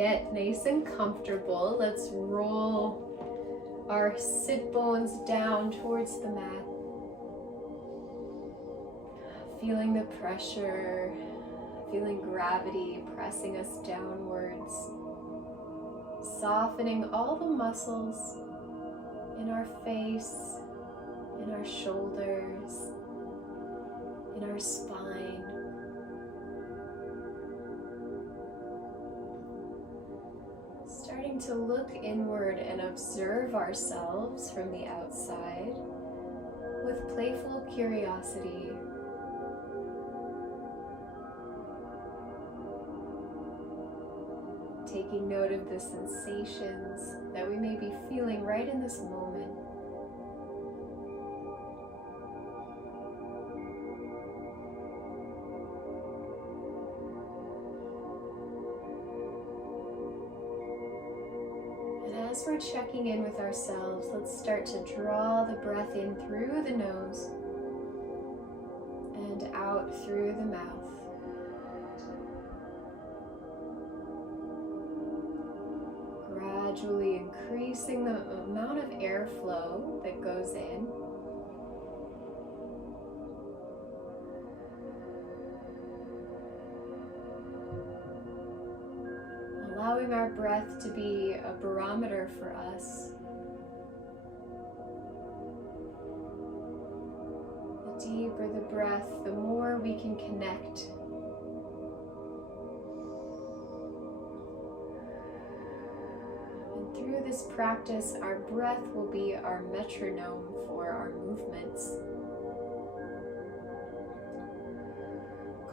get nice and comfortable, let's roll our sit bones down towards the mat. Feeling the pressure, feeling gravity pressing us downwards. Softening all the muscles in our face, in our shoulders, in our spine. Starting to look inward and observe ourselves from the outside with playful curiosity. Taking note of the sensations that we may be feeling right in this moment. And as we're checking in with ourselves, let's start to draw the breath in through the nose and out through the mouth. Gradually increasing the amount of airflow that goes in. Allowing our breath to be a barometer for us. The deeper the breath, the more we can connect. Through this practice, our breath will be our metronome for our movements.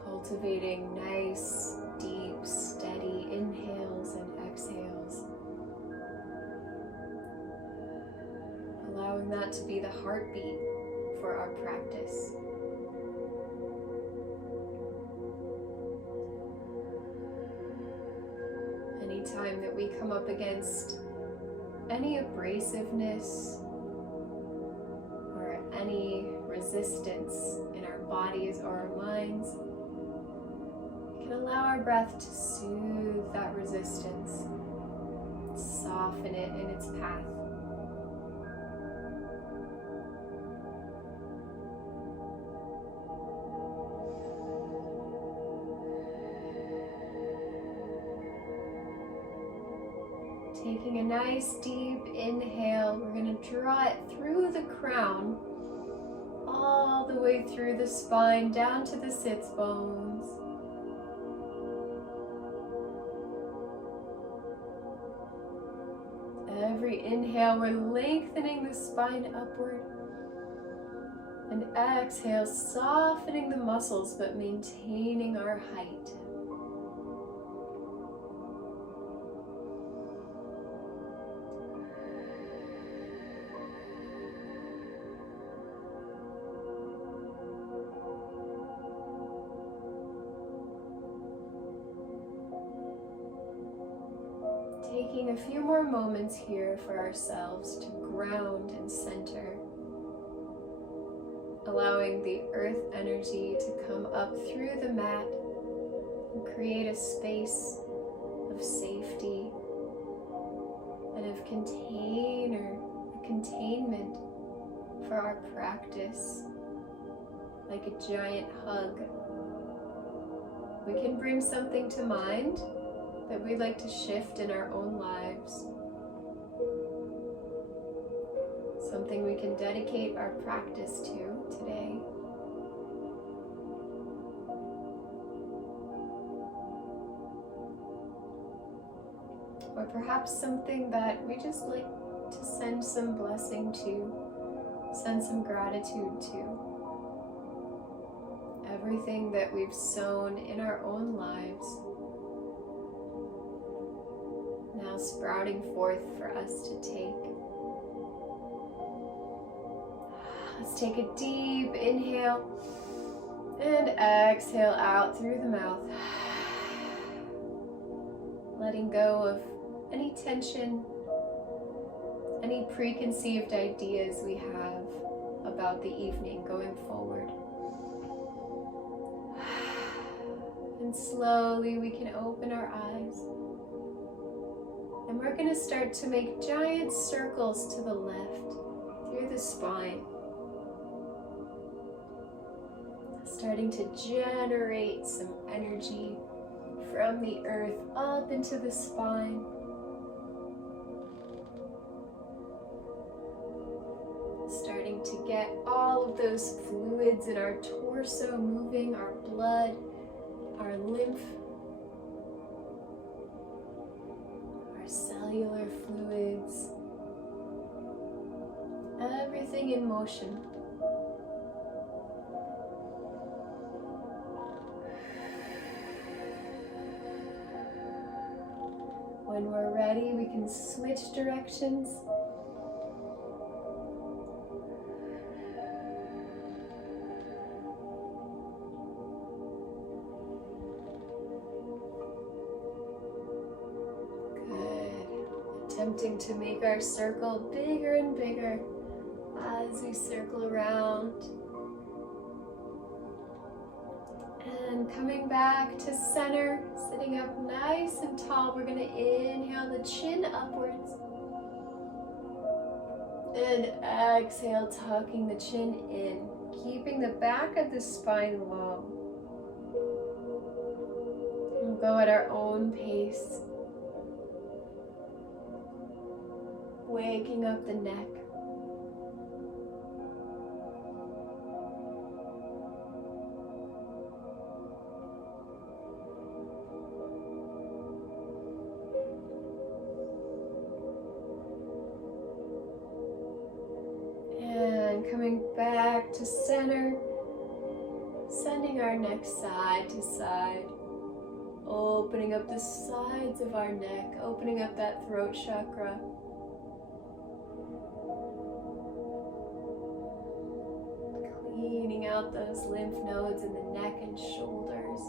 Cultivating nice, deep, steady inhales and exhales. Allowing that to be the heartbeat for our practice. Anytime that we come up against any abrasiveness or any resistance in our bodies or our minds, we can allow our breath to soothe that resistance, soften it in its path. Taking a nice deep inhale, we're going to draw it through the crown, all the way through the spine, down to the sits bones. Every inhale, we're lengthening the spine upward. And exhale, softening the muscles, but maintaining our height. Taking a few more moments here for ourselves to ground and center, allowing the earth energy to come up through the mat and create a space of safety and of containment for our practice, like a giant hug. We can bring something to mind that we'd like to shift in our own lives. Something we can dedicate our practice to today. Or perhaps something that we just like to send some blessing to, send some gratitude to. Everything that we've sown in our own lives, now sprouting forth for us to take. Let's take a deep inhale and exhale out through the mouth. Letting go of any tension, any preconceived ideas we have about the evening going forward. And slowly we can open our eyes. And we're going to start to make giant circles to the left through the spine. Starting to generate some energy from the earth up into the spine. Starting to get all of those fluids in our torso moving, our blood, our lymph, our cellular fluids, everything in motion. When we're ready, we can switch directions. Attempting to make our circle bigger and bigger as we circle around. And coming back to center, sitting up nice and tall. We're going to inhale the chin upwards. And exhale, tucking the chin in, keeping the back of the spine low. We'll go at our own pace. Waking up the neck. And coming back to center, sending our neck side to side, opening up the sides of our neck, opening up that throat chakra. Cleaning out those lymph nodes in the neck and shoulders.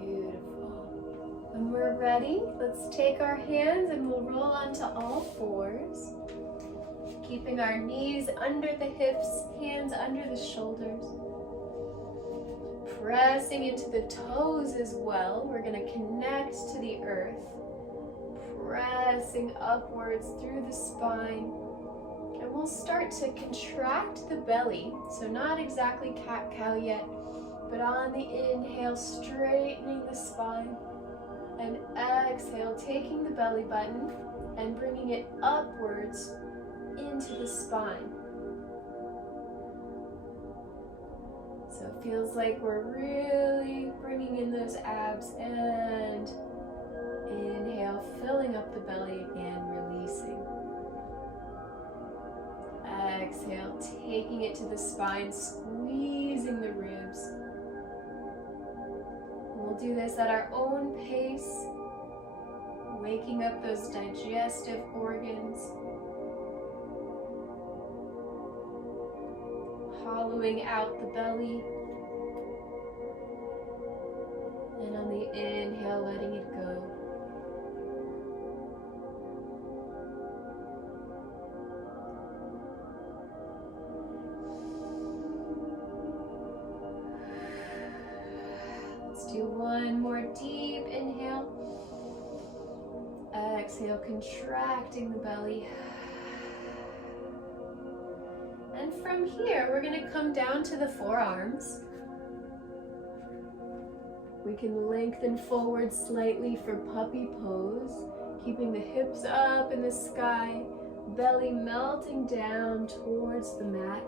Beautiful. When we're ready, let's take our hands and we'll roll onto all fours. Keeping our knees under the hips, hands under the shoulders. Pressing into the toes as well. We're going to connect to the earth. Pressing upwards through the spine. And we'll start to contract the belly. So not exactly cat-cow yet, but on the inhale, straightening the spine. And exhale, taking the belly button and bringing it upwards into the spine. So it feels like we're really bringing in those abs, and inhale, filling up the belly again, releasing. Exhale, taking it to the spine, squeezing the ribs. And we'll do this at our own pace, waking up those digestive organs. Hollowing out the belly, and on the inhale, letting it go. Let's do one more deep inhale. Exhale, contracting the belly. And from here, we're going to come down to the forearms. We can lengthen forward slightly for puppy pose, keeping the hips up in the sky, belly melting down towards the mat.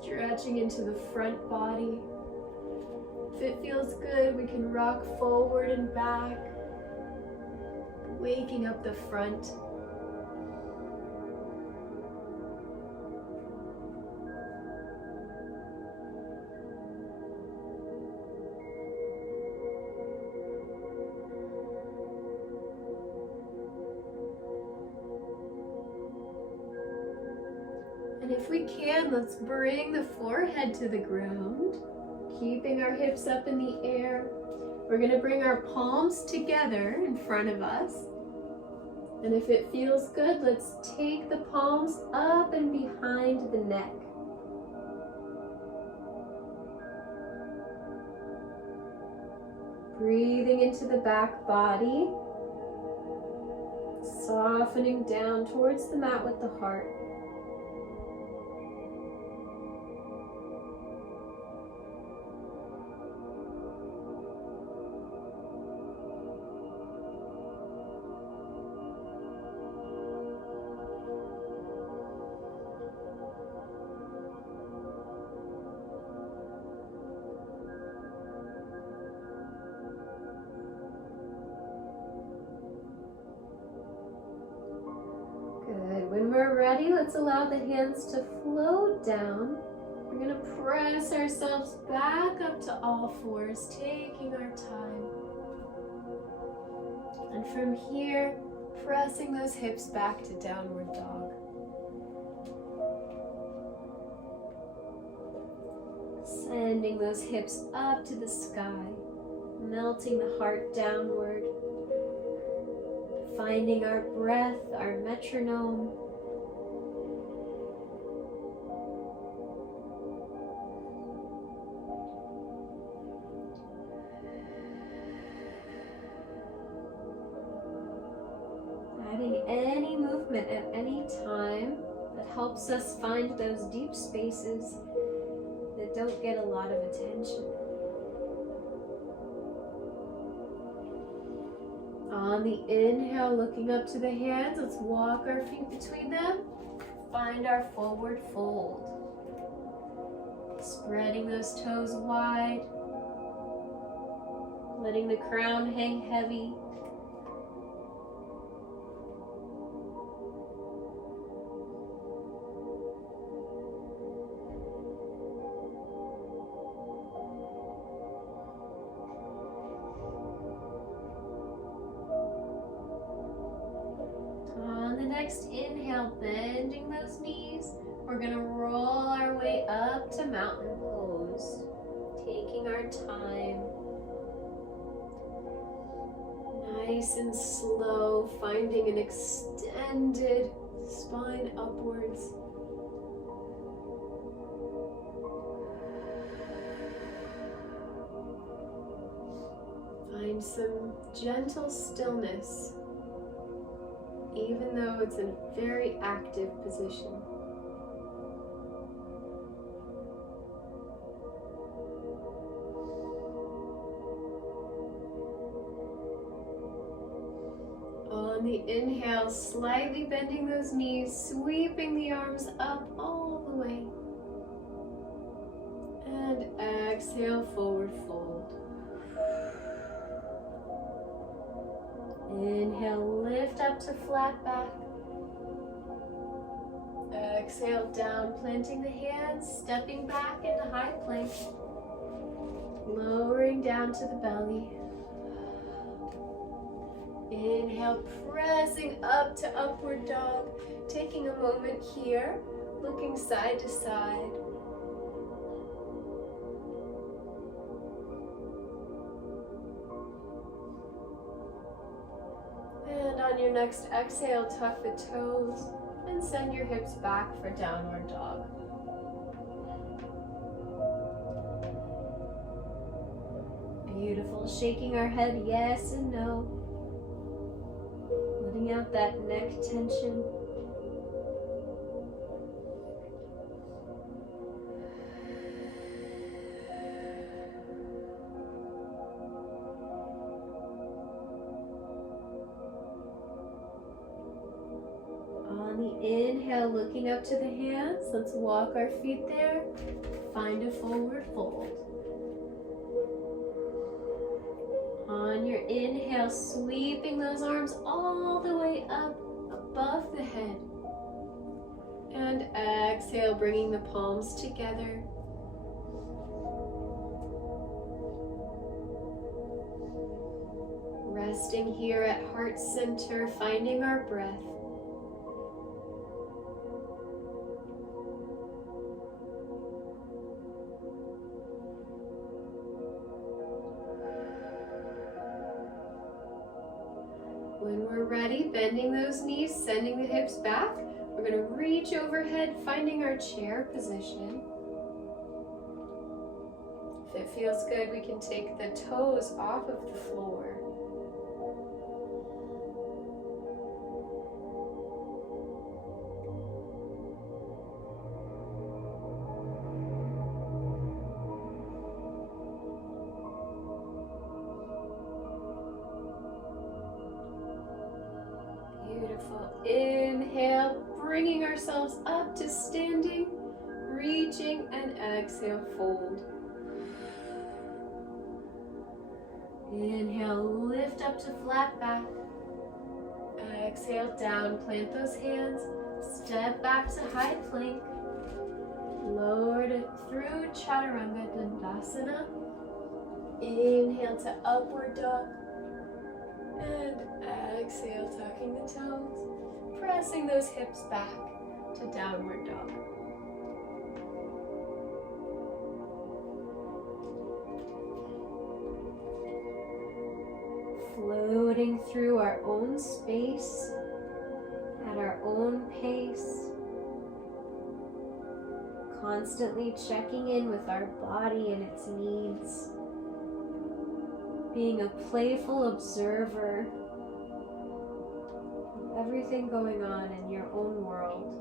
Stretching into the front body. If it feels good, we can rock forward and back, waking up the front. If we can, let's bring the forehead to the ground, keeping our hips up in the air. We're going to bring our palms together in front of us. And if it feels good, let's take the palms up and behind the neck. Breathing into the back body. Softening down towards the mat with the heart. When we're ready, let's allow the hands to float down. We're going to press ourselves back up to all fours, taking our time. And from here, pressing those hips back to downward dog. Sending those hips up to the sky, melting the heart downward. Finding our breath, our metronome. Adding any movement at any time that helps us find those deep spaces that don't get a lot of attention. On the inhale, looking up to the hands, let's walk our feet between them. Find our forward fold. Spreading those toes wide. Letting the crown hang heavy. Next inhale, bending those knees. We're going to roll our way up to mountain pose, taking our time. Nice and slow, finding an extended spine upwards. Find some gentle stillness, even though it's a very active position. On the inhale, slightly bending those knees, sweeping the arms up all the way. And exhale, forward fold. Inhale, lift up to flat back. Exhale, down, planting the hands, stepping back into high plank. Lowering down to the belly. Inhale, pressing up to upward dog. Taking a moment here, looking side to side. And on your next exhale, tuck the toes and send your hips back for downward dog. Beautiful. Shaking our head yes and no. Letting out that neck tension. Inhale, looking up to the hands. Let's walk our feet there. Find a forward fold. On your inhale, sweeping those arms all the way up above the head. And exhale, bringing the palms together. Resting here at heart center, finding our breath. bending those knees, sending the hips back. We're going to reach overhead, finding our chair position. If it feels good, we can take the toes off of the floor. Beautiful. Inhale, bringing ourselves up to standing, reaching, and exhale, fold. Inhale, lift up to flat back. Exhale, down, plant those hands. Step back to high plank. Lower it through Chaturanga Dandasana. Inhale to upward dog. And exhale, tucking the toes. Pressing those hips back to downward dog. Floating through our own space, at our own pace, constantly checking in with our body and its needs, being a playful observer of everything going on in your own world.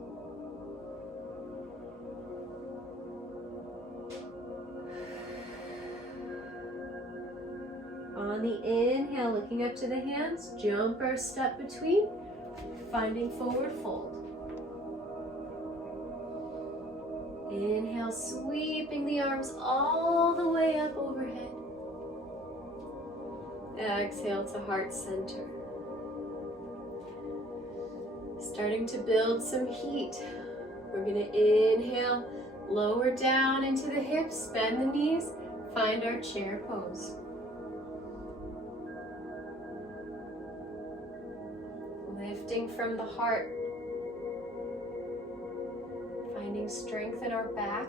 On the inhale, looking up to the hands, jump our step between, finding forward fold. Inhale, sweeping the arms all the way up overhead. Exhale to heart center. Starting to build some heat. We're going to inhale, lower down into the hips, bend the knees, find our chair pose. Lifting from the heart, finding strength in our back.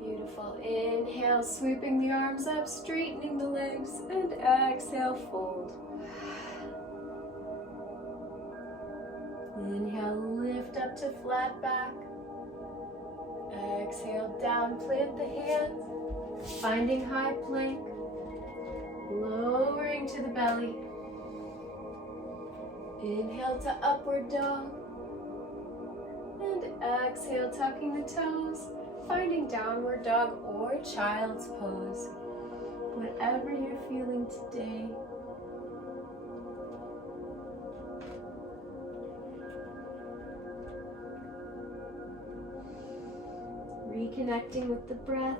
Beautiful. Inhale, sweeping the arms up, straightening the legs, and exhale, fold. Inhale, lift up to flat back. Exhale, down, plant the hands, finding high plank, lowering to the belly. Inhale to upward dog. And exhale, tucking the toes, finding downward dog or child's pose. Whatever you're feeling today. Reconnecting with the breath.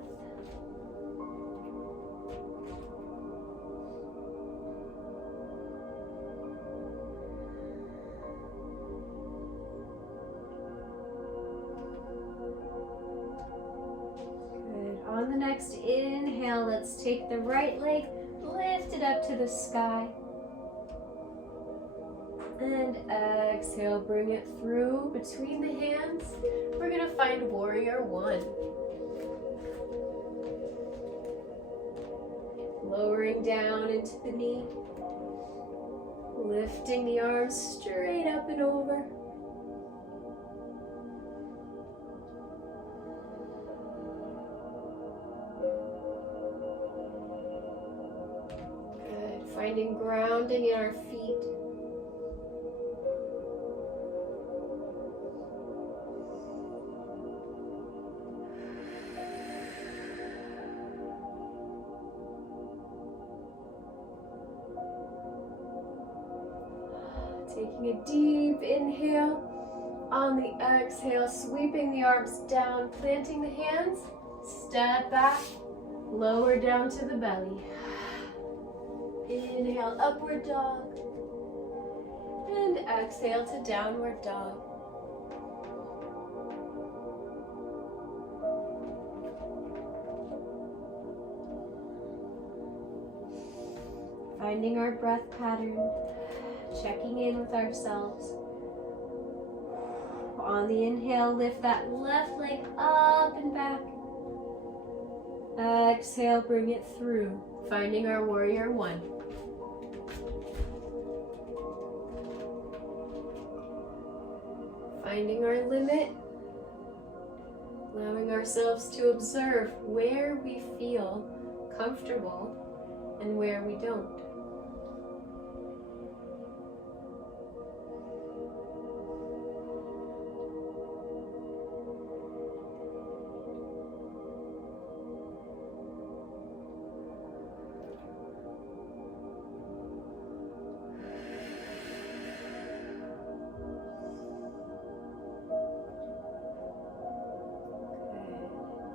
Good. On the next inhale, let's take the right leg, lift it up to the sky. And exhale, bring it through between the hands. We're going to find warrior one. Lowering down into the knee. Lifting the arms straight up and over. Good. Finding grounding in our feet. Taking a deep inhale. On the exhale, sweeping the arms down, planting the hands, step back, lower down to the belly. Inhale, upward dog. And exhale to downward dog. Finding our breath pattern. Checking in with ourselves. On the inhale, lift that left leg up and back. Exhale, bring it through. Finding our warrior one. Finding our limit. Allowing ourselves to observe where we feel comfortable and where we don't.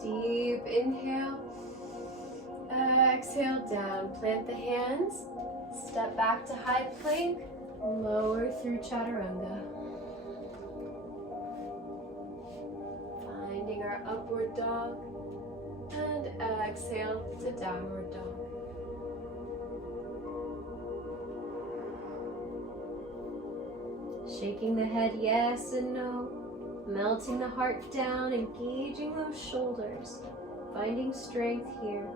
Deep inhale, exhale down, plant the hands, step back to high plank, lower through chaturanga. Finding our upward dog, and exhale to downward dog. Shaking the head yes and no. Melting the heart down, engaging those shoulders, finding strength here.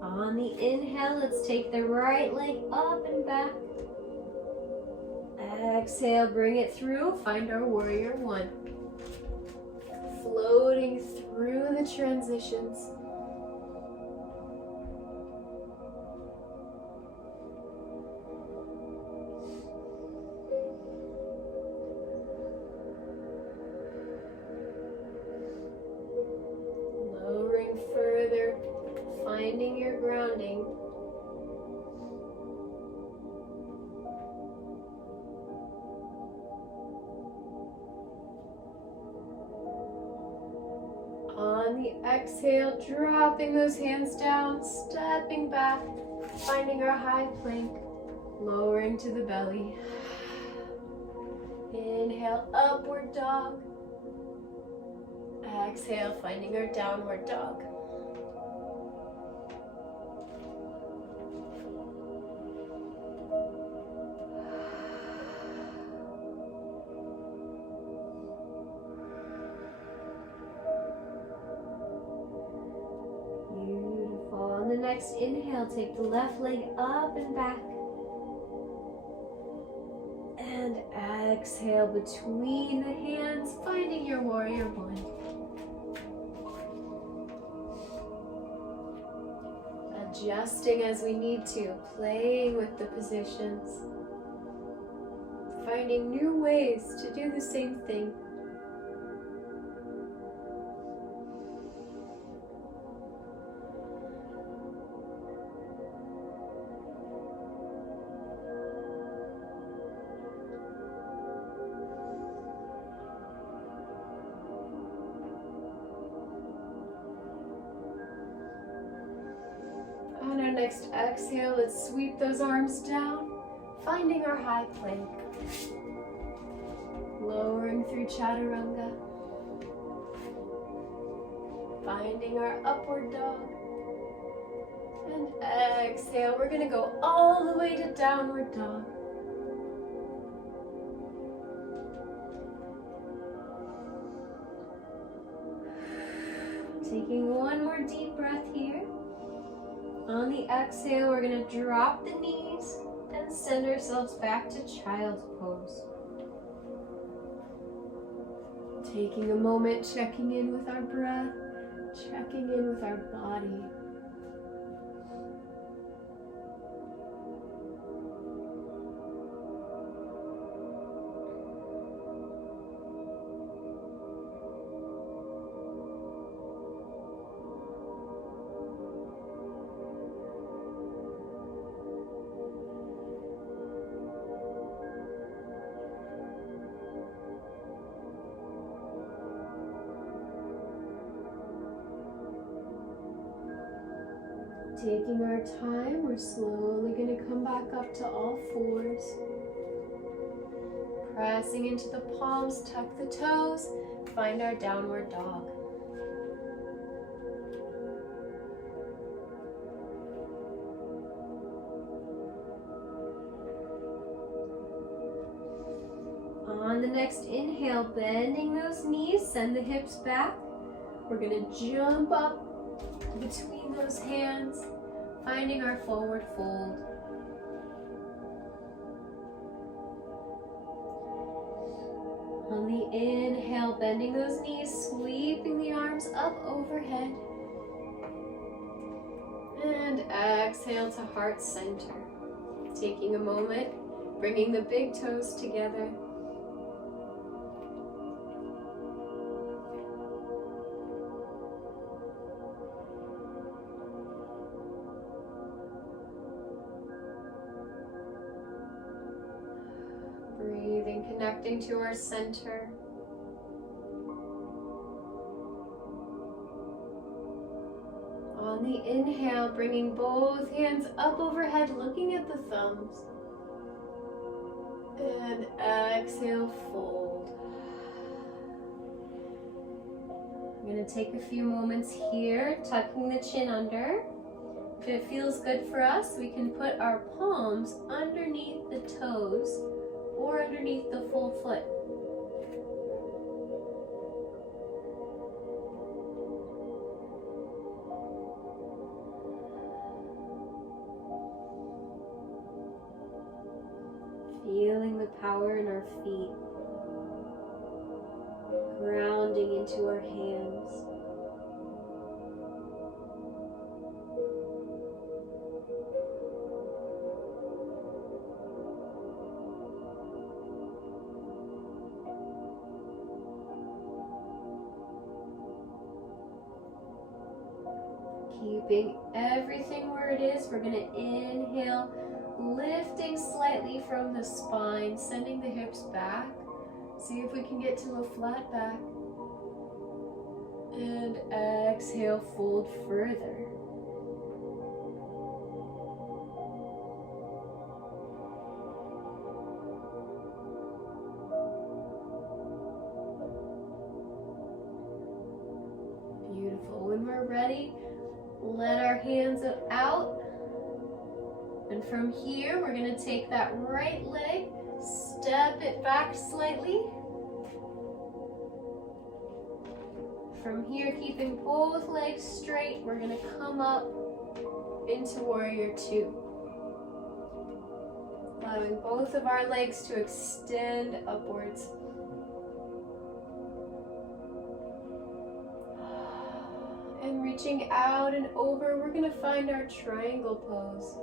On the inhale, let's take the right leg up and back. Exhale, bring it through. Find our warrior one. Floating through the transitions. Lowering further, finding your grounding. On the exhale, dropping those hands down, stepping back, finding our high plank, lowering to the belly. Inhale, upward dog. Exhale, finding our downward dog. On the next inhale, take the left leg up and back. And exhale between the hands, finding your warrior one. Adjusting as we need to, playing with the positions. Finding new ways to do the same thing. On our next exhale, let's sweep those arms down, finding our high plank. Lowering through chaturanga. Finding our upward dog. And exhale, we're going to go all the way to downward dog. Taking one more deep breath here. On the exhale, we're going to drop the knees and send ourselves back to child's pose. Taking a moment, checking in with our breath, checking in with our body. Taking our time, we're slowly going to come back up to all fours. Pressing into the palms, tuck the toes, find our downward dog. next inhale, bending those knees, send the hips back. We're gonna jump up between those hands, finding our forward fold. On the inhale, bending those knees, sweeping the arms up overhead. And exhale to heart center. Taking a moment, bringing the big toes together. Breathing, connecting to our center. On the inhale, bringing both hands up overhead, looking at the thumbs. And exhale, fold. I'm going to take a few moments here, tucking the chin under. If it feels good for us, we can put our palms underneath the toes or underneath the full foot. Feeling the power in our feet, grounding into our hands. Keeping everything where it is, we're going to inhale, lifting slightly from the spine, sending the hips back. See if we can get to a flat back. And exhale, fold further. Beautiful. When we're ready, let our hands out. And from here, we're going to take that right leg, step it back slightly. From here, keeping both legs straight, we're going to come up into Warrior Two. Allowing both of our legs to extend upwards. And reaching out and over, we're going to find our triangle pose.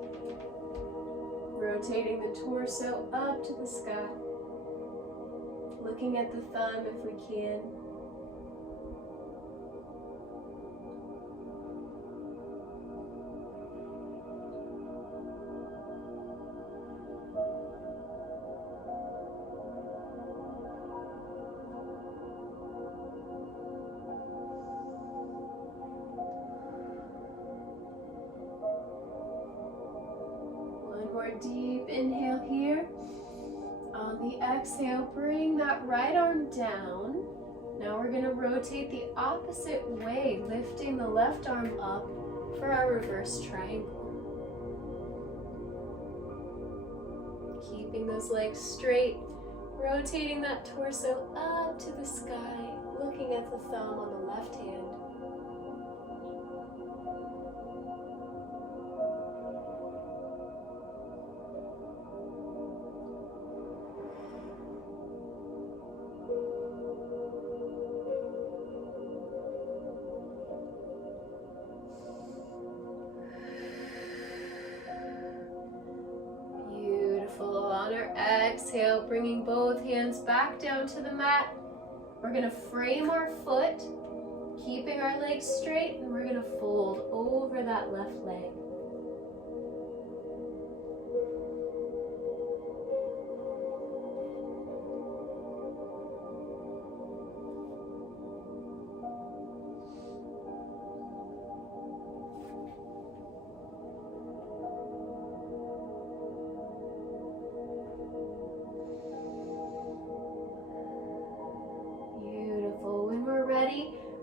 Rotating the torso up to the sky. Looking at the thumb if we can. More deep inhale here. On the exhale, bring that right arm down. Now we're going to rotate the opposite way, lifting the left arm up for our reverse triangle. Keeping those legs straight, rotating that torso up to the sky, looking at the thumb on the left hand. Exhale, bringing both hands back down to the mat. We're going to frame our foot, keeping our legs straight, and we're going to fold over that left leg.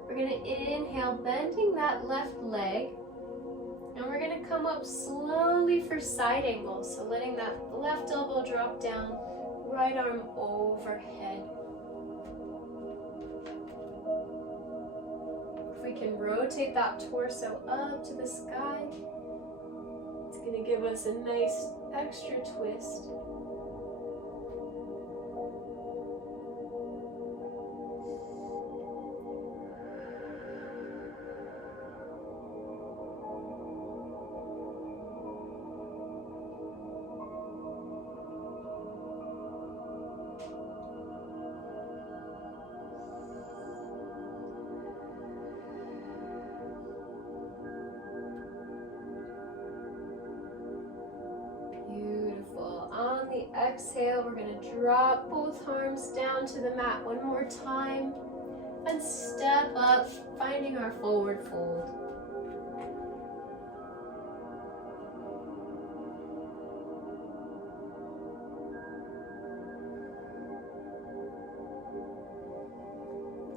We're going to inhale, bending that left leg, and we're going to come up slowly for side angle. So letting that left elbow drop down, right arm overhead. we can rotate that torso up to the sky. It's going to give us a nice extra twist. On the exhale, we're going to drop both arms down to the mat one more time and step up, finding our forward fold.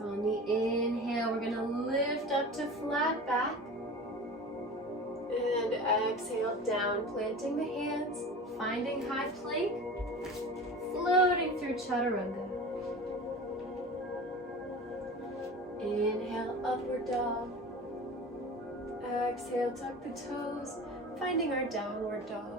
On the inhale, we're going to lift up to flat back and exhale down, planting the hands. Finding high plank, floating through chaturanga. Inhale, upward dog. Exhale, tuck the toes, finding our downward dog.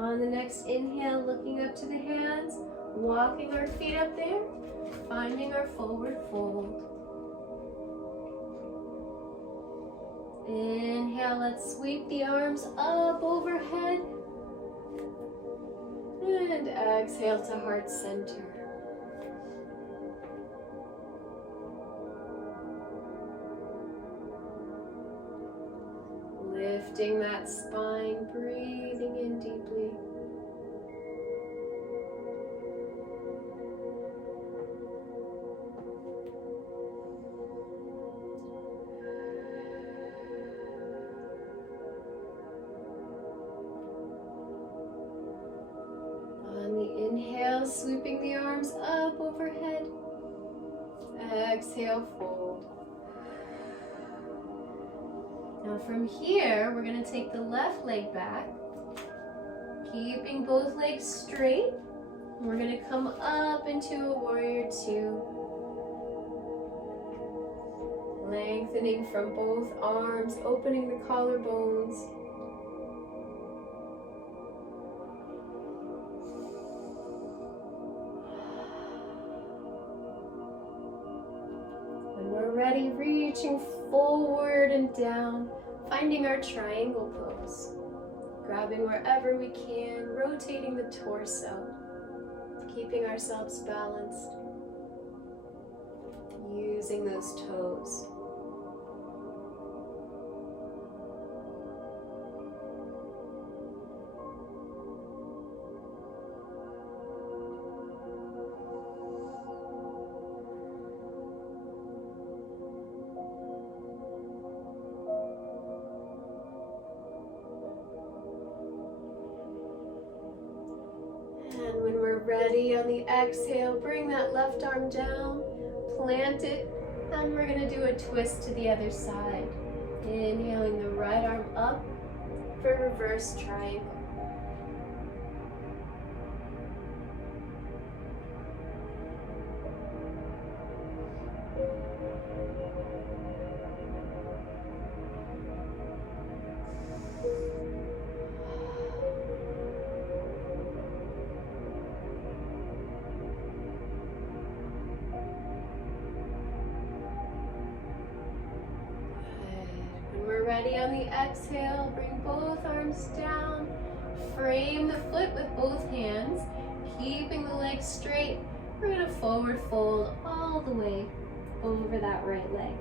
On the next inhale, looking up to the hands, walking our feet up there, finding our forward fold. Inhale, let's sweep the arms up overhead. And exhale to heart center. Lifting that spine, breathing in deeply. On the inhale, sweeping the arms up overhead. Exhale, fold. Now from here, we're going to take the left leg back, keeping both legs straight. We're going to come up into a warrior two. Lengthening from both arms, opening the collarbones. When we're ready, reaching forward and down, finding our triangle pose. Grabbing wherever we can, rotating the torso, keeping ourselves balanced, using those toes. And when we're ready on the exhale, bring that left arm down, plant it, and we're going to do a twist to the other side. Inhaling the right arm up for reverse triangle. Ready on the exhale, bring both arms down, frame the foot with both hands, keeping the legs straight. We're going to forward fold all the way over that right leg.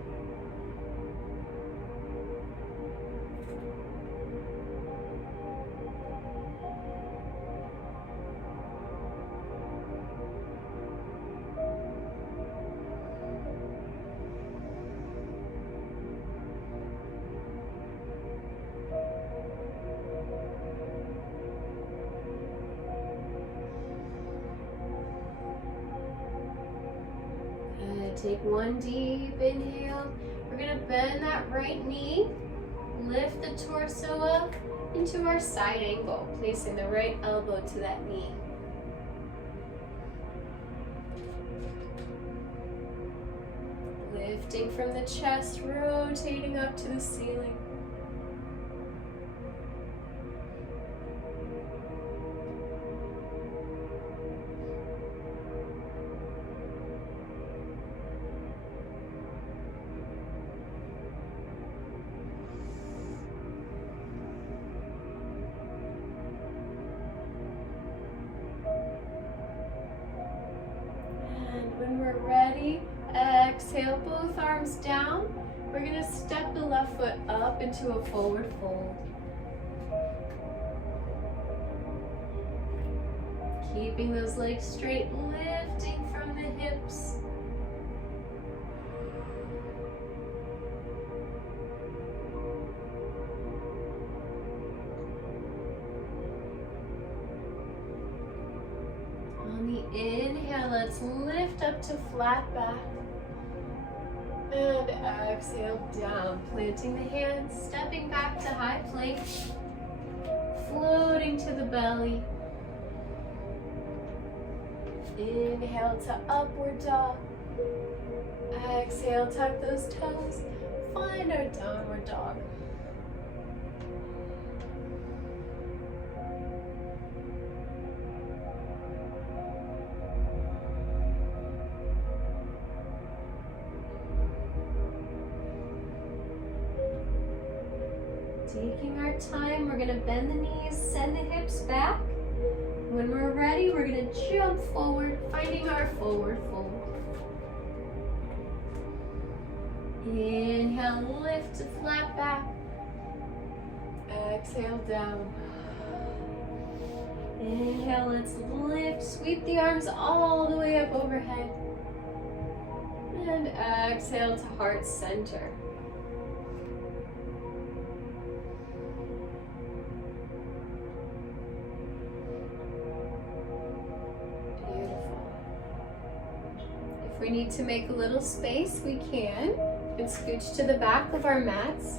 Take one deep inhale. We're gonna bend that right knee, lift the torso up into our side angle, placing the right elbow to that knee. Lifting from the chest, rotating up to the ceiling. And when we're ready, exhale, both arms down. We're gonna step the left foot up into a forward fold. Keeping those legs straight, lifting from the hips. On the inhale, let's lift up to flat back. And exhale down, planting the hands, stepping back to high plank, floating to the belly. Inhale to upward dog. Exhale, tuck those toes, find our downward dog. Taking our time, we're gonna bend the knees, send the hips back. When we're ready, we're gonna jump forward, finding our forward fold. Inhale, lift to flat back. Exhale down. Inhale, let's lift, sweep the arms all the way up overhead. And exhale to heart center. If we need to make a little space, we can. We can scooch to the back of our mats.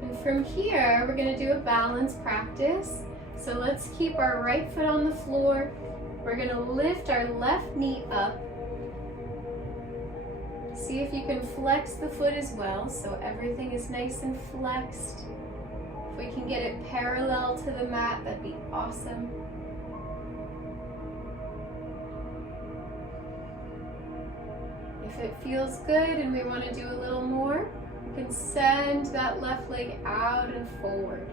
And from here, we're gonna do a balance practice. So let's keep our right foot on the floor. We're gonna lift our left knee up. See if you can flex the foot as well, so everything is nice and flexed. If we can get it parallel to the mat, that'd be awesome. If it feels good and we want to do a little more, we can send that left leg out and forward.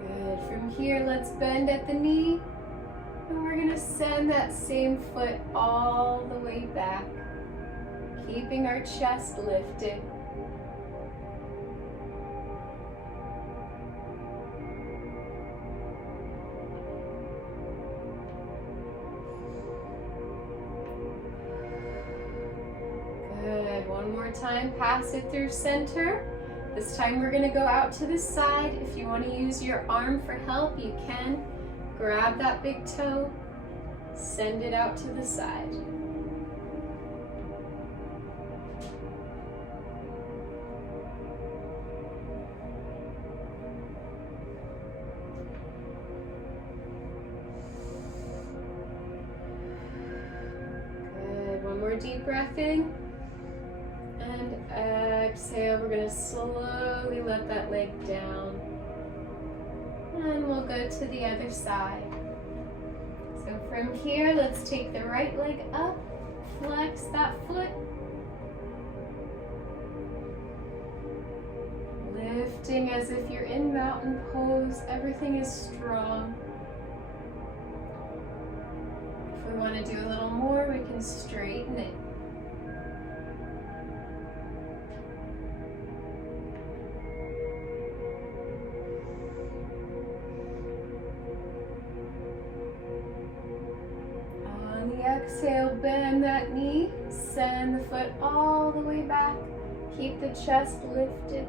Good. From here, let's bend at the knee. And we're going to send that same foot all the way back, keeping our chest lifted. One more time, pass it through center. This time we're gonna go out to the side. If you want to use your arm for help, you can. Grab that big toe, send it out to the side. Good, one more deep breath in. And exhale, we're gonna slowly let that leg down. And we'll go to the other side. So from here, let's take the right leg up, flex that foot. Lifting as if you're in mountain pose, everything is strong. If we want to do a little more, we can straighten it. Exhale, bend that knee, send the foot all the way back, Keep the chest lifted.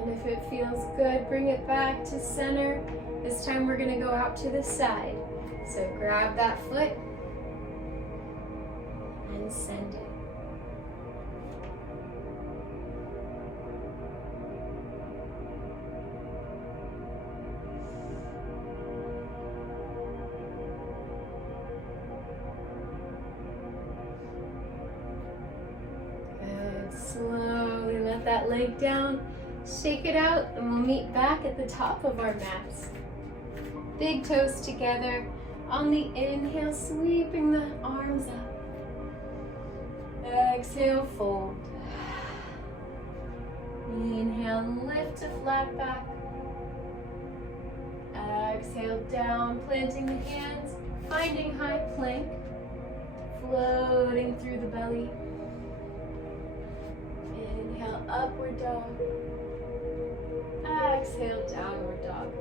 And if it feels good, bring it back to center. This time we're going to go out to the side. So grab that foot and send it. Good. Slowly let that leg down. Shake it out, and we'll meet back at the top of our mats. Big toes together. On the inhale, sweeping the arms up. Exhale, fold. Inhale, lift to flat back. Exhale, down, planting the hands, finding high plank, floating through the belly. Inhale, upward dog. Exhale, downward dog.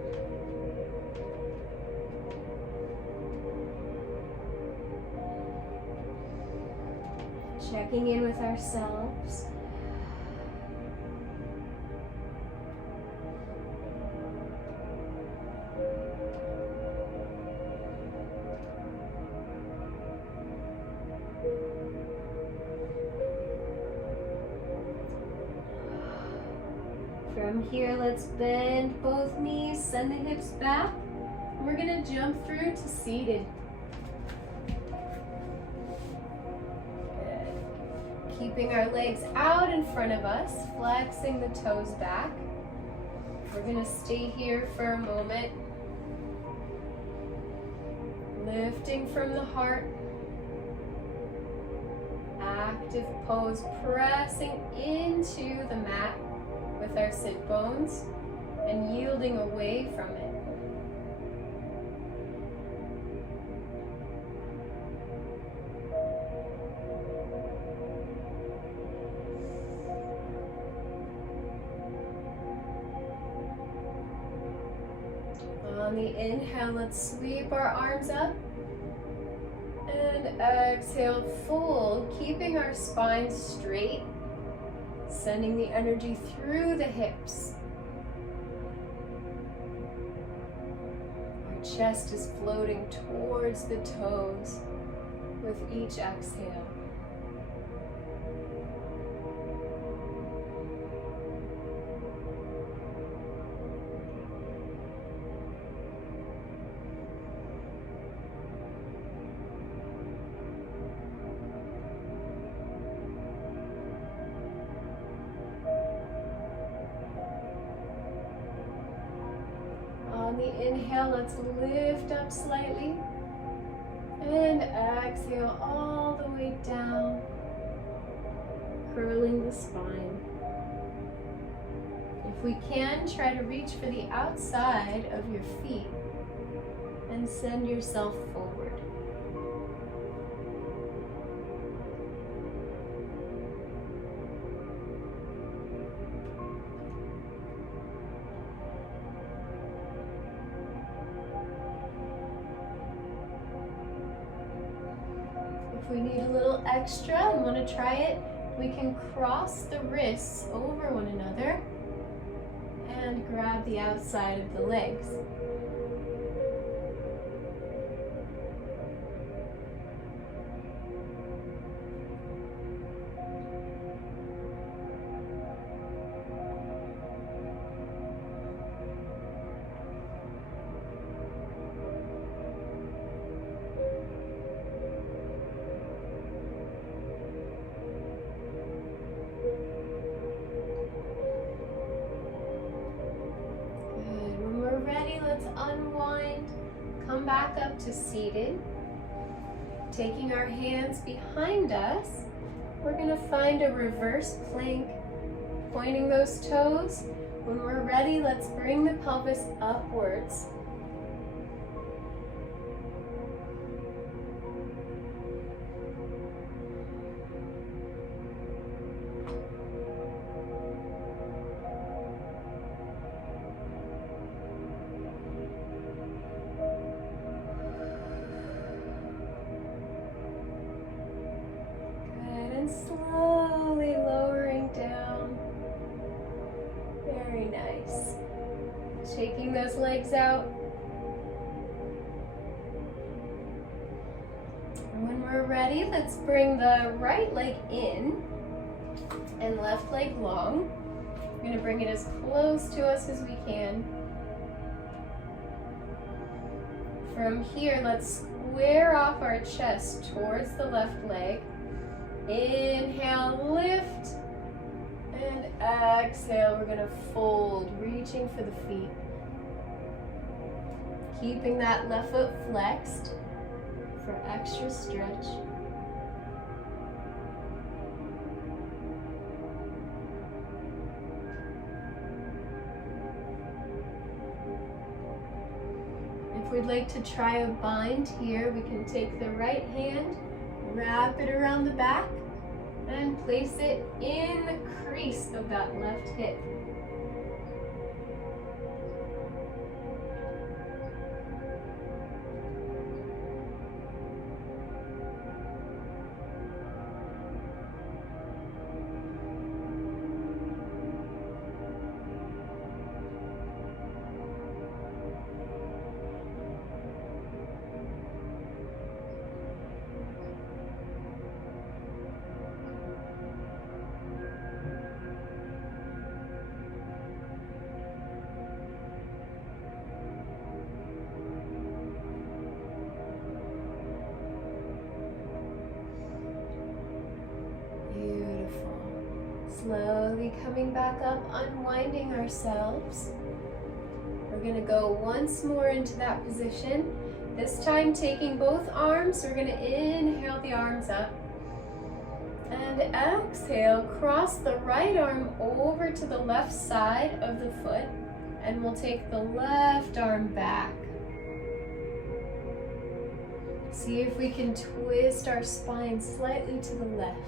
Checking in with ourselves. From here, let's bend both knees, send the hips back. We're going to jump through to seated. Good. Keeping our legs out in front of us, flexing the toes back. We're going to stay here for a moment. Lifting from the heart. Active pose, pressing into the mat with our sit bones and yielding away from it. On the inhale, let's sweep our arms up. And exhale, fold, keeping our spine straight, sending the energy through the hips. Our chest is floating towards the toes with each exhale. On the inhale, let's lift up slightly. And exhale all the way down, curling the spine. If we can, try to reach for the outside of your feet and send yourself forward. If we need a little extra and want to try it, we can cross the wrists over one another and grab the outside of the legs. Let's unwind, come back up to seated. Taking our hands behind us, we're going to find a reverse plank, pointing those toes. When we're ready, let's bring the pelvis upwards. legs out. And when we're ready, let's bring the right leg in and left leg long. We're going to bring it as close to us as we can. From here, let's square off our chest towards the left leg. Inhale, lift, and exhale. We're going to fold, reaching for the feet. Keeping that left foot flexed for extra stretch. If we'd like to try a bind here, we can take the right hand, wrap it around the back, and place it in the crease of that left hip. Slowly coming back up, unwinding ourselves. We're going to go once more into that position. This time taking both arms, we're going to inhale the arms up. And exhale, cross the right arm over to the left side of the foot. And we'll take the left arm back. See if we can twist our spine slightly to the left.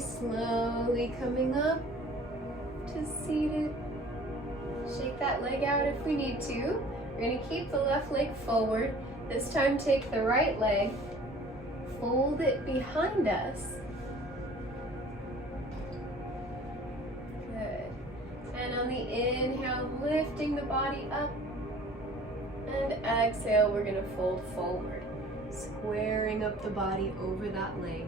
Slowly coming up to seated. Shake that leg out if we need to. We're going to keep the left leg forward. This time take the right leg, fold it behind us. Good. And on the inhale, lifting the body up. And exhale, we're going to fold forward, squaring up the body over that leg.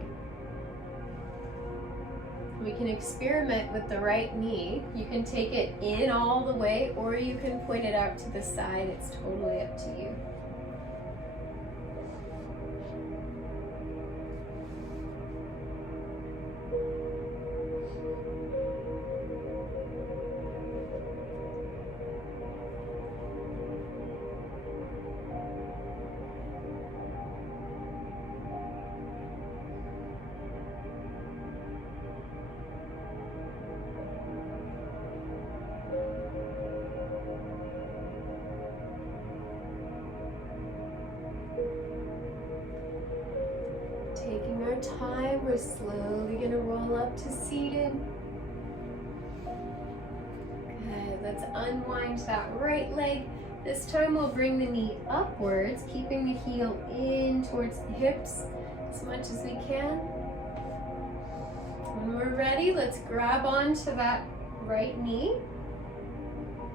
We can experiment with the right knee. You can take it in all the way, or you can point it out to the side. It's totally up to you. Taking our time, we're slowly going to roll up to seated. Good, let's unwind that right leg. This time we'll bring the knee upwards, keeping the heel in towards the hips as much as we can. When we're ready, let's grab onto that right knee.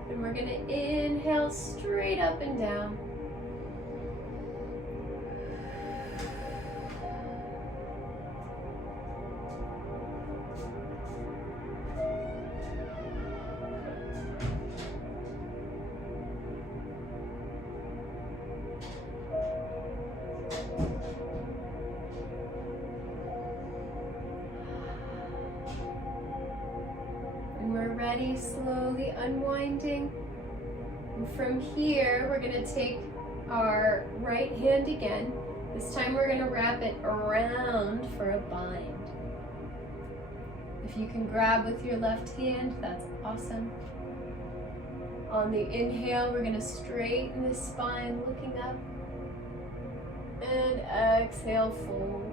And we're going to inhale straight up and down. Ready, slowly unwinding. And from here, we're going to take our right hand again, This time we're going to wrap it around for a bind. If you can grab with your left hand, that's awesome. On the inhale, we're going to straighten the spine, looking up. And exhale, fold.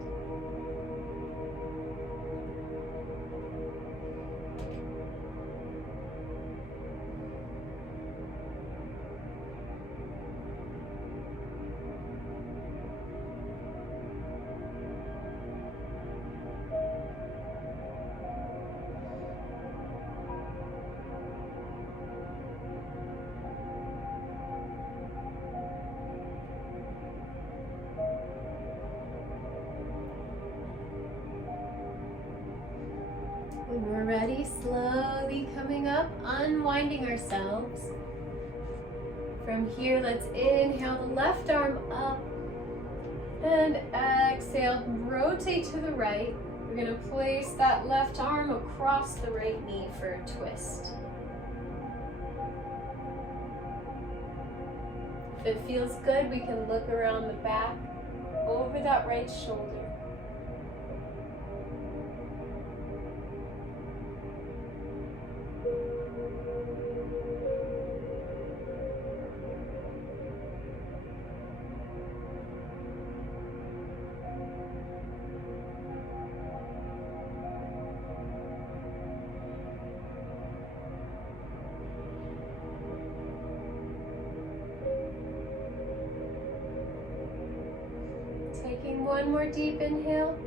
When we're ready, slowly coming up, unwinding ourselves. From here, let's inhale the left arm up and exhale, rotate to the right. We're going to place that left arm across the right knee for a twist. If it feels good, we can look around the back, over that right shoulder. Taking one more deep inhale.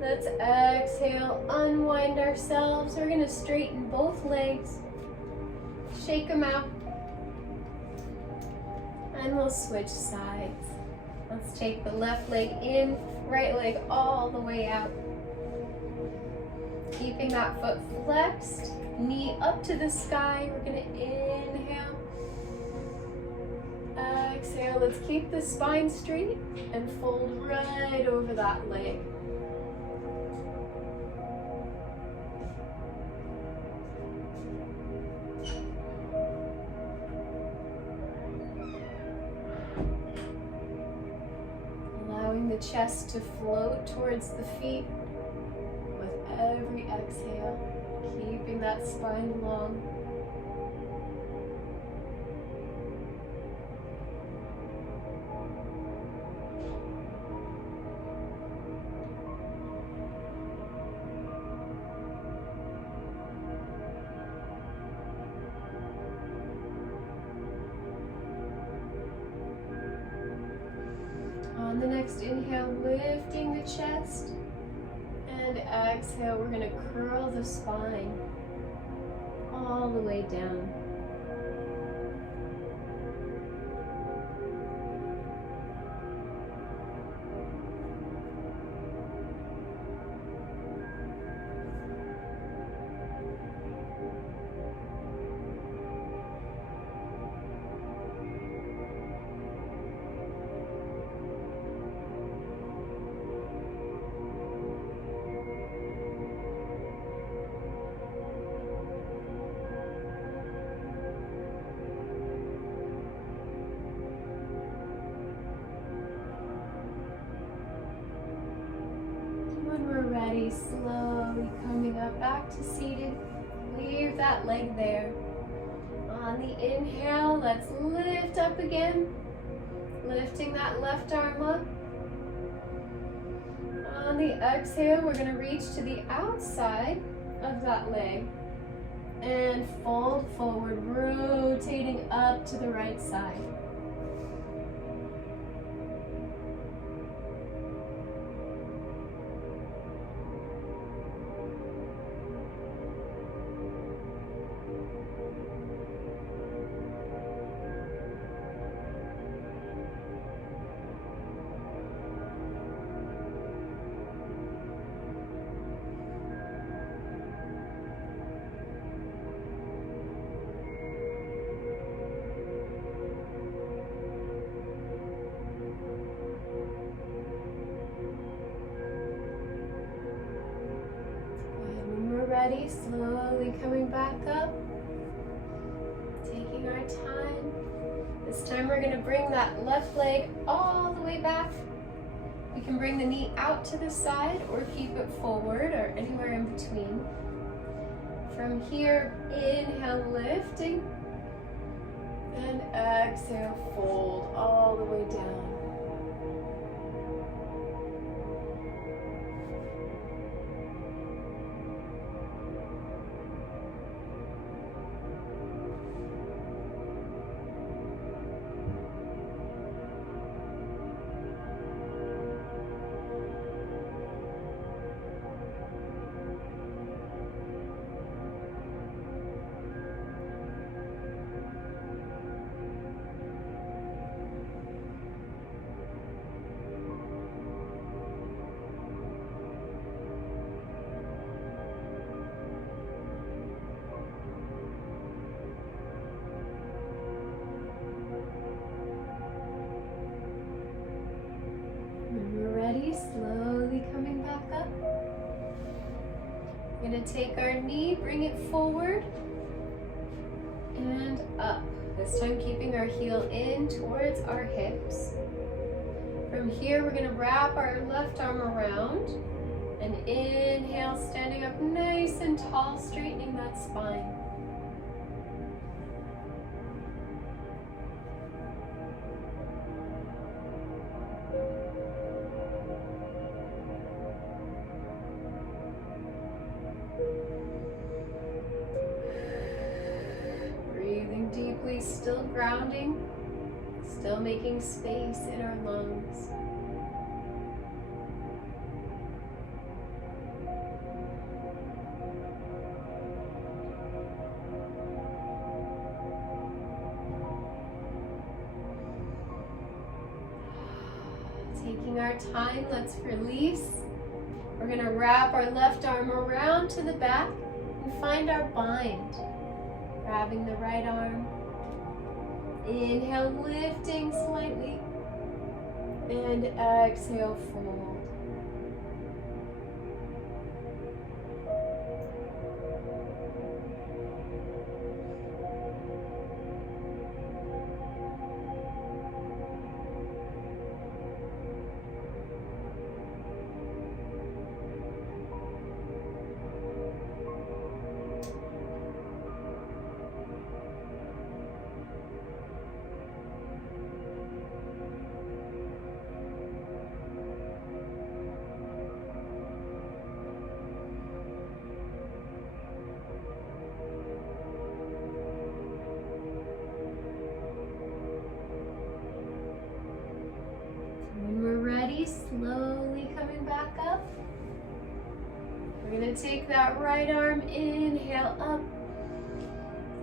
Let's exhale, unwind ourselves. We're going to straighten both legs, shake them out, and we'll switch sides. Let's take the left leg in, right leg all the way out. Keeping that foot flexed, knee up to the sky. We're going to inhale. Exhale, let's keep the spine straight and fold right over that leg. Allowing the chest to float towards the feet with every exhale, keeping that spine long. On the next inhale, lifting the chest, and exhale, we're going to curl the spine all the way down. Ready, slowly coming up back to seated. Leave that leg there. On the inhale, let's lift up again. Lifting that left arm up. On the exhale, we're going to reach to the outside of that leg and fold forward, rotating up to the right side. Ready, slowly coming back up, taking our time. This time we're going to bring that left leg all the way back, You can bring the knee out to the side or keep it forward or anywhere in between. From here, inhale, lifting, and exhale, fold all the way down. Slowly coming back up. We're going to take our knee, bring it forward and up. This time keeping our heel in towards our hips. From here, we're going to wrap our left arm around and inhale, standing up nice and tall, straightening that spine. Deeply, still grounding, still making space in our lungs. Taking our time, let's release. We're going to wrap our left arm around to the back and find our bind. Grabbing the right arm, inhale, lifting slightly, and exhale, fold. Slowly coming back up. We're going to take that right arm, inhale up,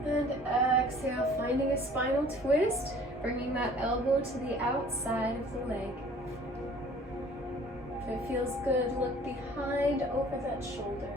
and exhale, finding a spinal twist, bringing that elbow to the outside of the leg. If it feels good, look behind over that shoulder.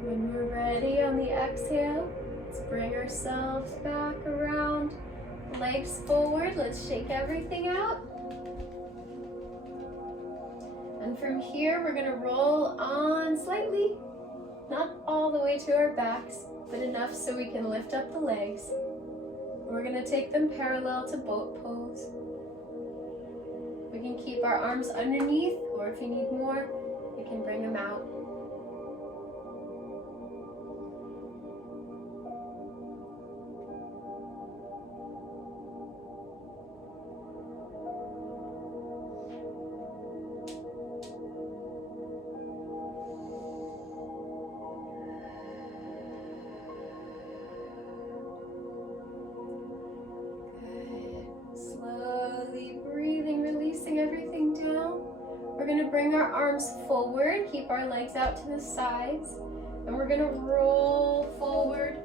When we're ready on the exhale, let's bring ourselves back around, legs forward. Let's shake everything out. And from here, we're going to roll on slightly, not all the way to our backs, but enough so we can lift up the legs. We're going to take them parallel to boat pose. We can keep our arms underneath, or if you need more, you can bring them out. Bring our arms forward, keep our legs out to the sides. And we're gonna roll forward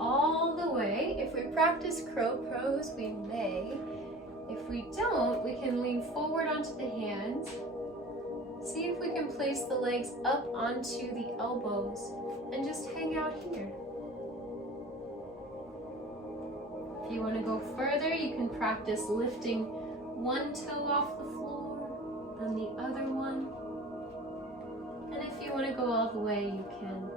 all the way. If we practice crow pose, we may. If we don't, we can lean forward onto the hands. See if we can place the legs up onto the elbows and just hang out here. If you want to go further, you can practice lifting one toe off the floor, then the other one. And if you want to go all the way, you can.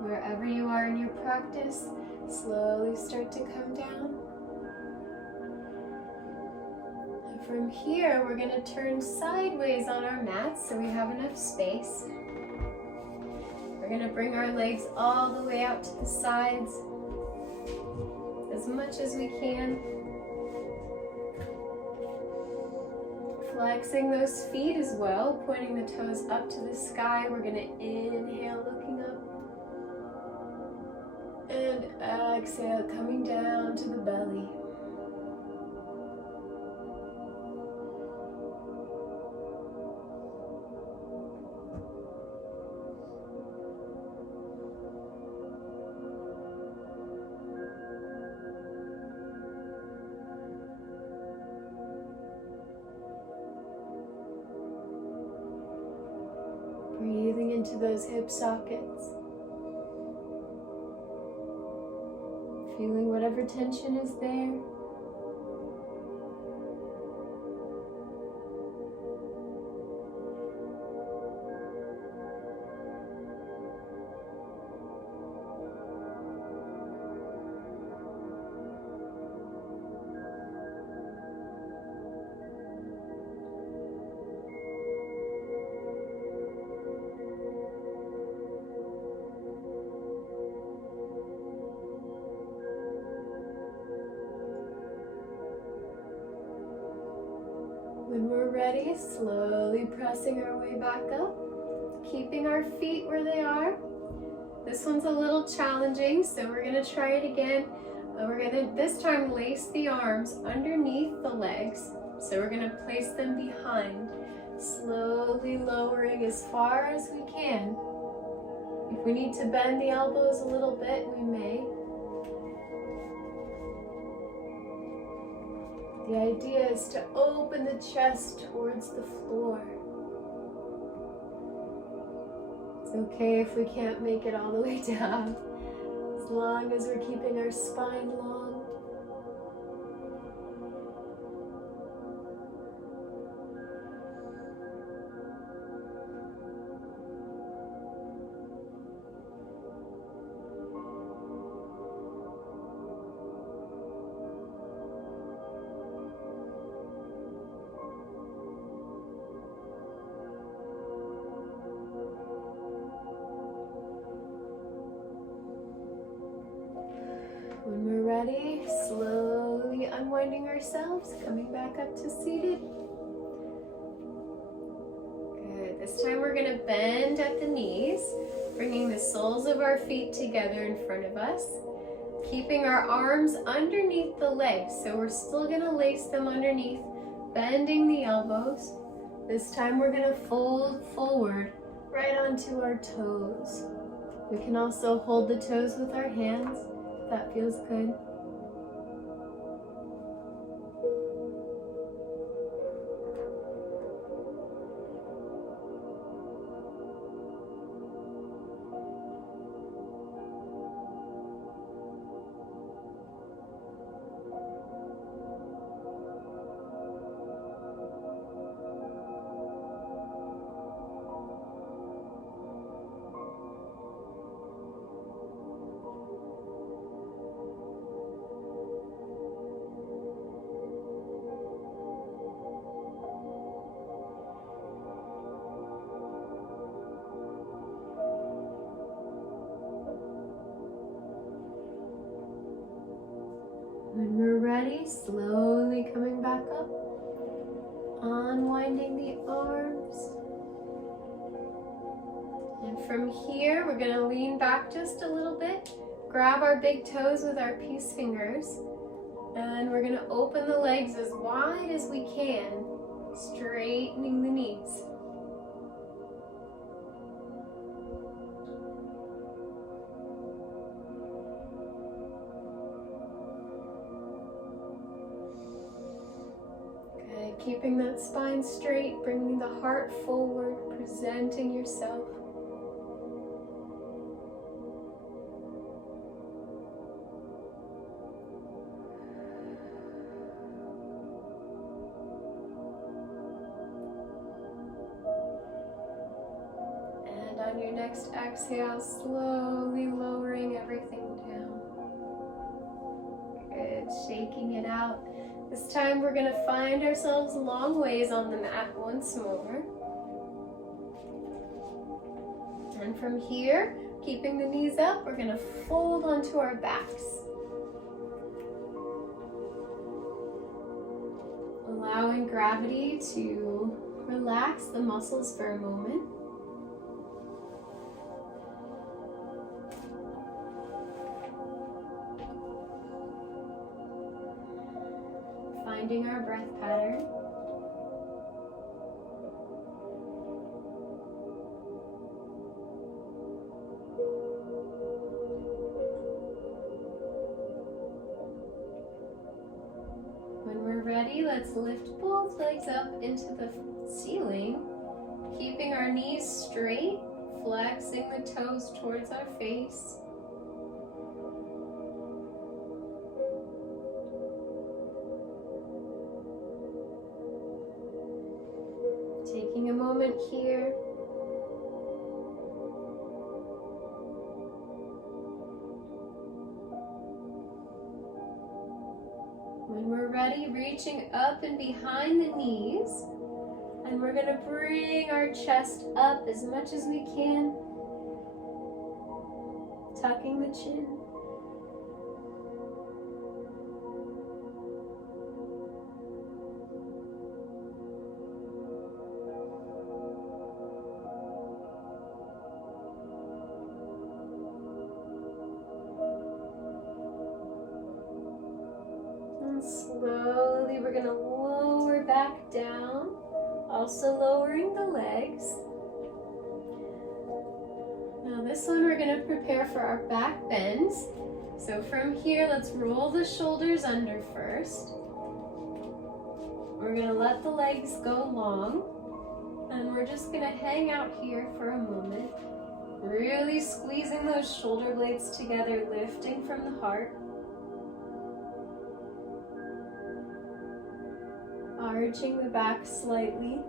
Wherever you are in your practice, slowly start to come down. And from here, we're going to turn sideways on our mats so we have enough space. We're going to bring our legs all the way out to the sides as much as we can. Flexing those feet as well, pointing the toes up to the sky. We're going to inhale, looking up. And exhale, coming down to the belly. Breathing into those hip sockets. Feeling whatever tension is there. When we're ready, slowly pressing our way back up, keeping our feet where they are. This one's a little challenging, so we're going to try it again. We're going to this time lace the arms underneath the legs. So we're going to place them behind, slowly lowering as far as we can. If we need to bend the elbows a little bit, we may. The idea is to open the chest towards the floor. It's okay if we can't make it all the way down, as long as we're keeping our spine long. When we're ready, slowly unwinding ourselves, coming back up to seated. Good. This time we're going to bend at the knees, bringing the soles of our feet together in front of us, keeping our arms underneath the legs. So we're still going to lace them underneath, bending the elbows. This time we're going to fold forward right onto our toes. We can also hold the toes with our hands. That feels good. When we're ready, slowly coming back up Unwinding the arms. And from here, we're gonna lean back just a little bit, grab our big toes with our peace fingers, and we're gonna open the legs as wide as we can, straightening the knees. Good, keeping that spine straight, bringing the heart forward, presenting yourself. On your next exhale, slowly lowering everything down. Good, shaking it out. This time we're going to find ourselves long ways on the mat once more. And from here, keeping the knees up, we're going to fold onto our backs. Allowing gravity to relax the muscles for a moment. Finding our breath pattern. When we're ready, let's lift both legs up into the ceiling, keeping our knees straight, flexing the toes towards our face. Taking a moment here. When we're ready, reaching up and behind the knees, and we're going to bring our chest up as much as we can, tucking the chin. Slowly, we're going to lower back down, also lowering the legs. Now this one we're going to prepare for our back bends. So from here, let's roll the shoulders under first. We're going to let the legs go long, and we're just going to hang out here for a moment, really squeezing those shoulder blades together, lifting from the heart. Arching the back slightly.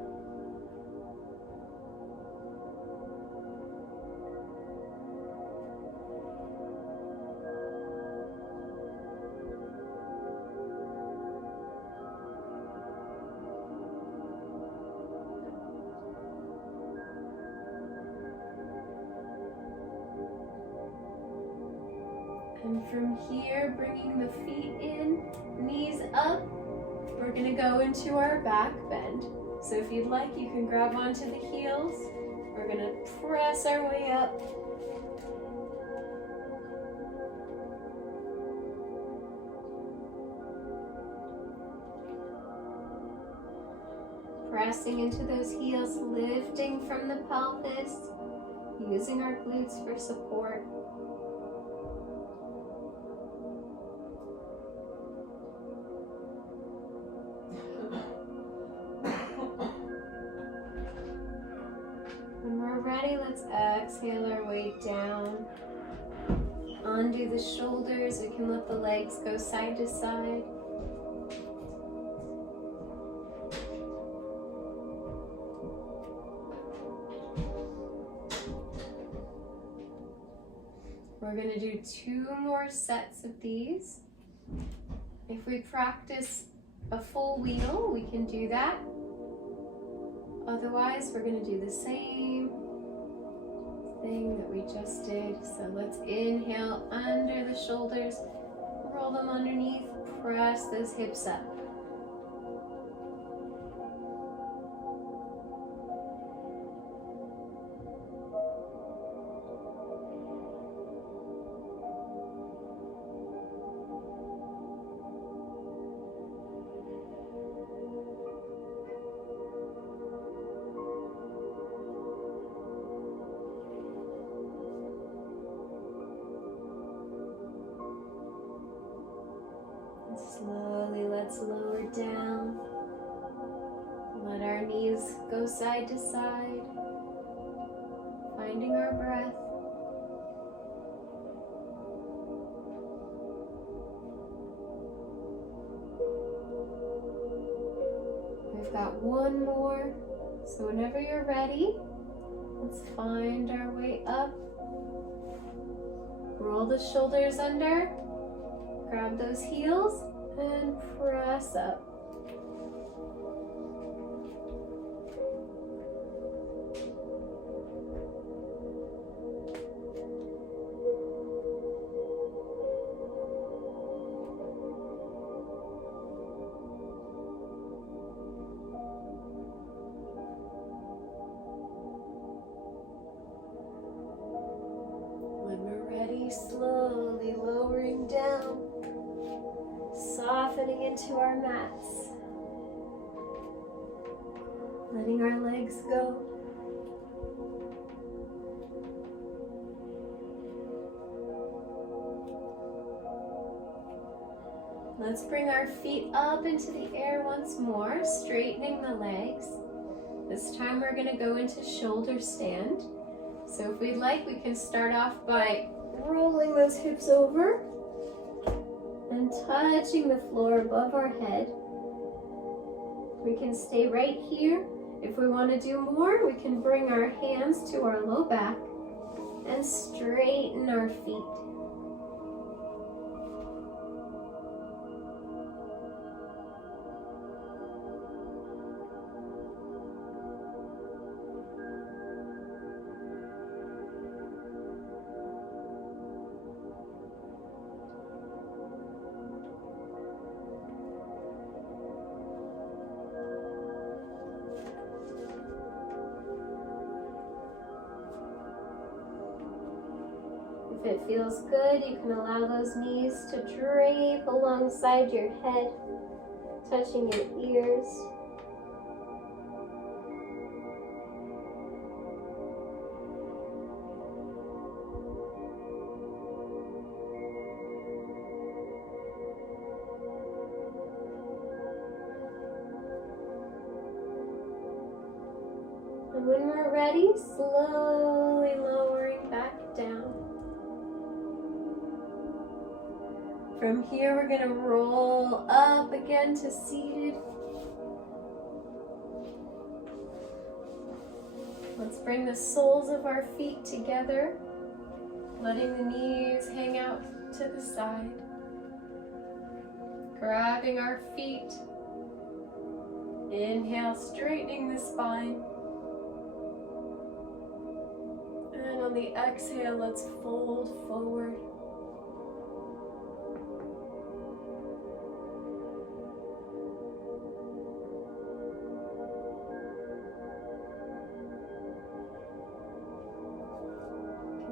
And from here, bringing the feet in, knees up. We're going to go into our back bend. So if you'd like, you can grab onto the heels. We're going to press our way up. Pressing into those heels, lifting from the pelvis, using our glutes for support. When we're ready, let's exhale our way down. Undo the shoulders. We can let the legs go side to side. We're going to do 2 more sets of these. If we practice a full wheel, we can do that. Otherwise, we're going to do the same thing that we just did. So let's inhale under the shoulders, roll them underneath, press those hips up. And slowly let's lower down. Let our knees go side to side, finding our breath. We've got one more, so whenever you're ready, let's find our way up. Roll the shoulders under, grab those heels, and press up. Slowly lowering down, softening into our mats, letting our legs go. Let's bring our feet up into the air once more, straightening the legs. This time we're going to go into shoulder stand. So if we'd like, we can start off by rolling those hips over and touching the floor above our head. We can stay right here. If we want to do more, we can bring our hands to our low back and straighten our feet. If it feels good, you can allow those knees to drape alongside your head, touching your ears. And when we're ready, slowly lowering back down. From here, we're going to roll up again to seated. Let's bring the soles of our feet together, letting the knees hang out to the side. Grabbing our feet. Inhale, straightening the spine. And on the exhale, let's fold forward.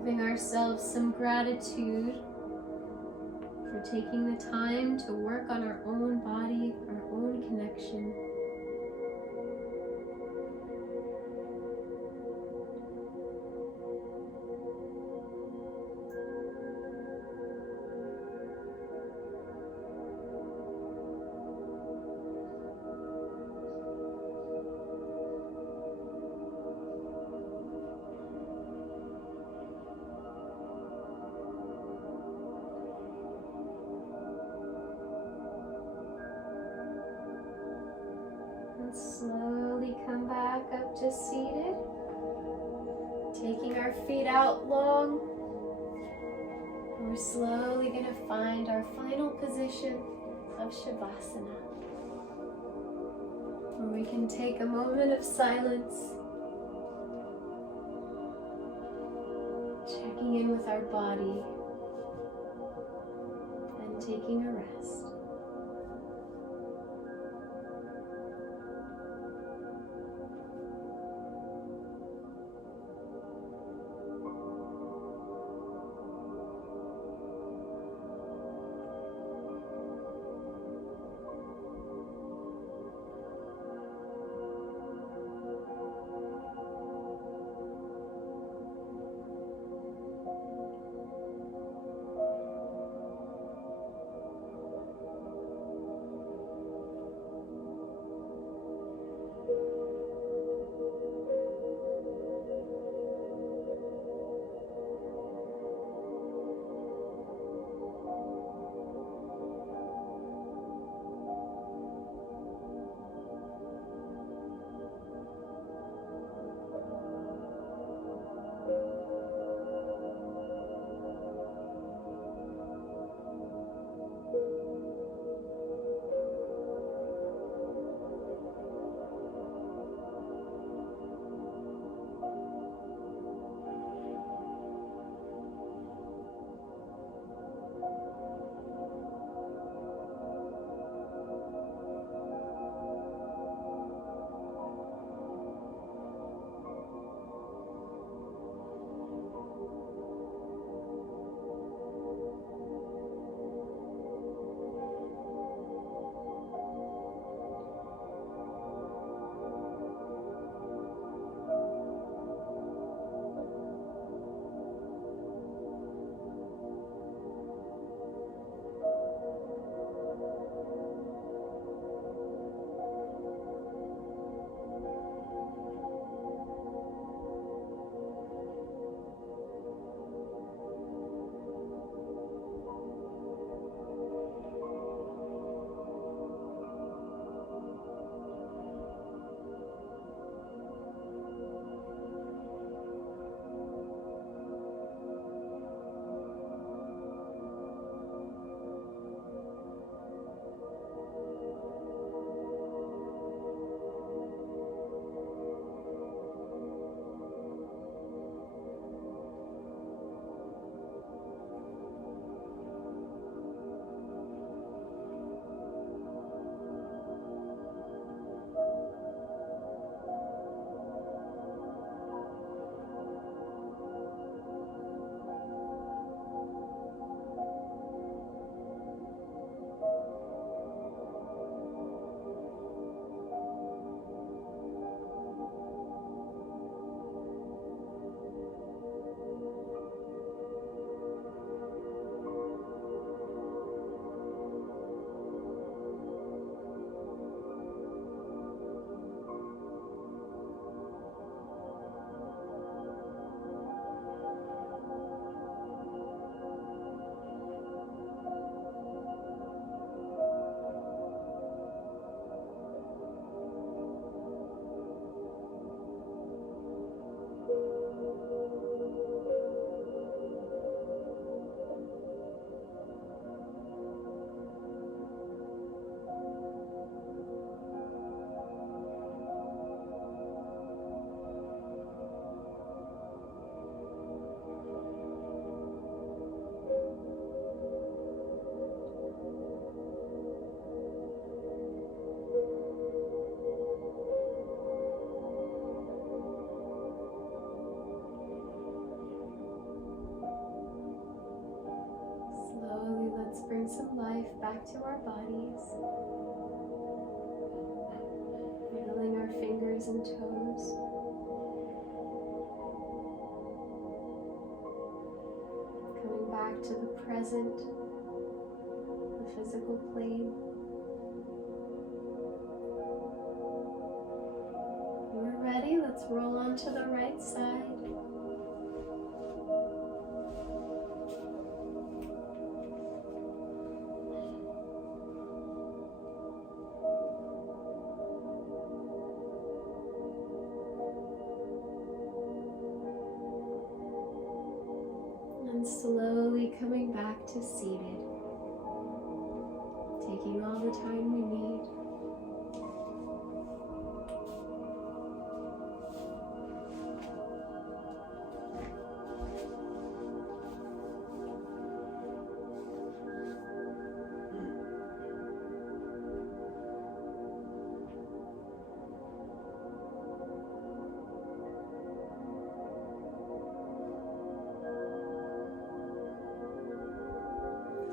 Giving ourselves some gratitude for taking the time to work on our own body, our own connection. Slowly come back up to seated, taking our feet out long. And we're slowly going to find our final position of Shavasana, where we can take a moment of silence, checking in with our body and taking a rest. back to our bodies, wiggling our fingers and toes. Coming back to the present, the physical plane. When we're ready, let's roll onto the right side. And slowly coming back to seated, taking all the time we need.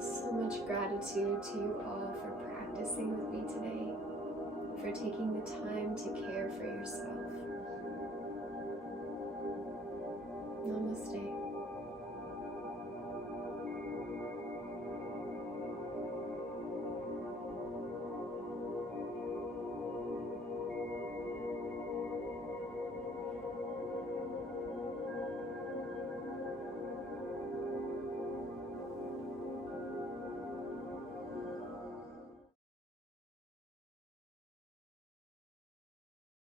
So much gratitude to you all for practicing with me today, for taking the time to care for yourself. Namaste.